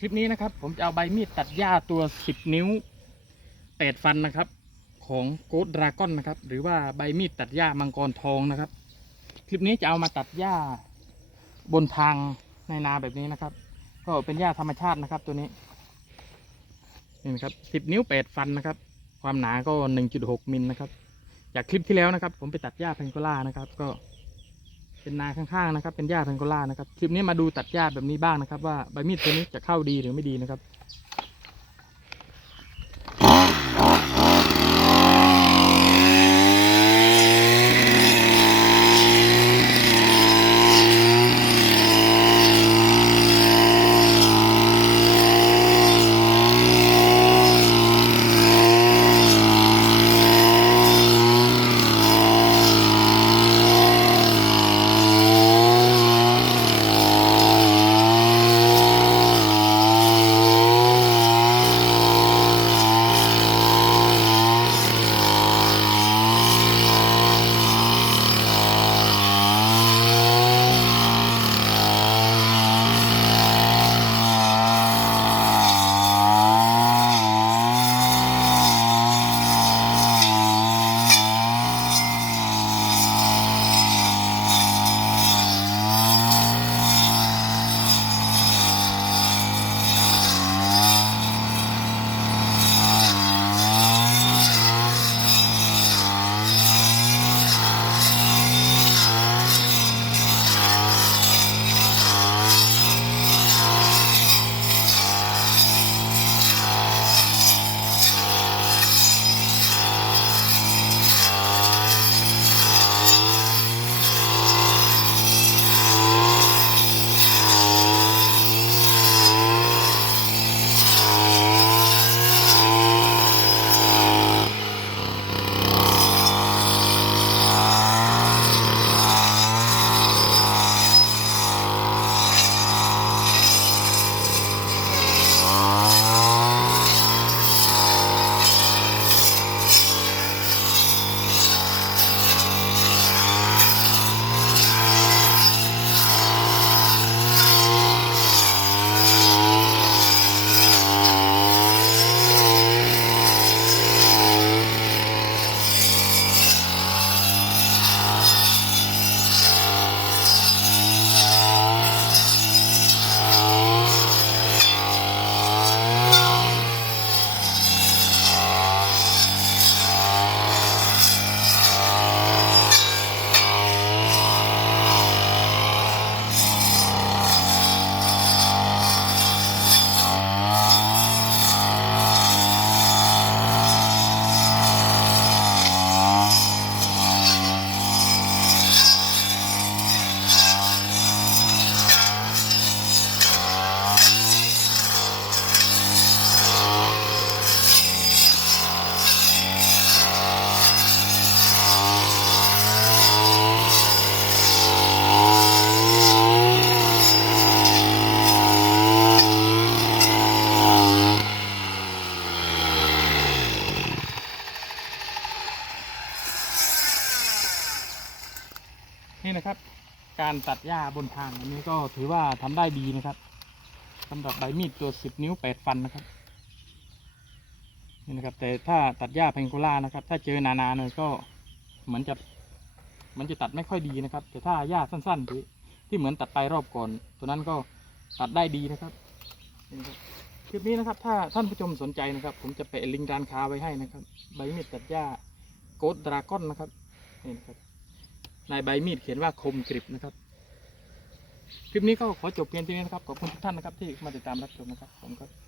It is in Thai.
คลิปนี้นะครับ ผมจะเอาใบมีดตัดหญ้าตัว 10 นิ้ว 8 ฟันนะครับ ของโกดดราก้อนนะครับ หรือว่าใบมีดตัดหญ้ามังกรทองนะครับ คลิปนี้จะเอามาตัดหญ้าบนทางในนาแบบนี้นะครับ ก็เป็นหญ้าธรรมชาตินะครับตัวนี้นี่นะครับ 10 นิ้ว 8 ฟันนะครับ ความหนาก็ 1.6 มิลนะครับ จากคลิปที่แล้วนะครับ ผมไปตัดหญ้าแพงโกล่านะครับ ก็ เป็นนาข้างๆนะครับ เป็นหญ้าแพงโกล่านะครับ คลิปนี้มาดูตัดหญ้าแบบนี้บ้างนะครับ ว่าใบมีดตัวนี้จะเข้าดีหรือไม่ดีนะครับ นี่นะครับ การตัดหญ้าบนทางอันนี้ก็ถือว่าทำได้ดีนะครับสำหรับใบมีดตัว10นิ้ว8ฟันนะครับนี่นะครับ แต่ถ้าตัดหญ้าแพงโกล่านะครับ ถ้าเจอนานาๆหน่อยก็เหมือนจะมันจะตัดไม่ค่อยดีนะครับ แต่ถ้าหญ้าสั้นๆที่ที่เหมือนตัดไปรอบก่อน ตัวนั้นก็ตัดได้ดีนะครับนี่นะครับคลิปนี้นะครับ ถ้าท่านผู้ชมสนใจนะครับ ผมจะแปะลิงก์ร้านค้าไว้ให้นะครับ ใบมีดตัดหญ้าโกดดราก้อนนะครับนี่นะครับ ในใบมีดเขียนว่าคมกริบนะครับ คลิปนี้ก็ขอจบเพียงเท่านี้นะครับ ขอบคุณทุกท่านนะครับที่มาติดตามรับชมนะครับผมครับ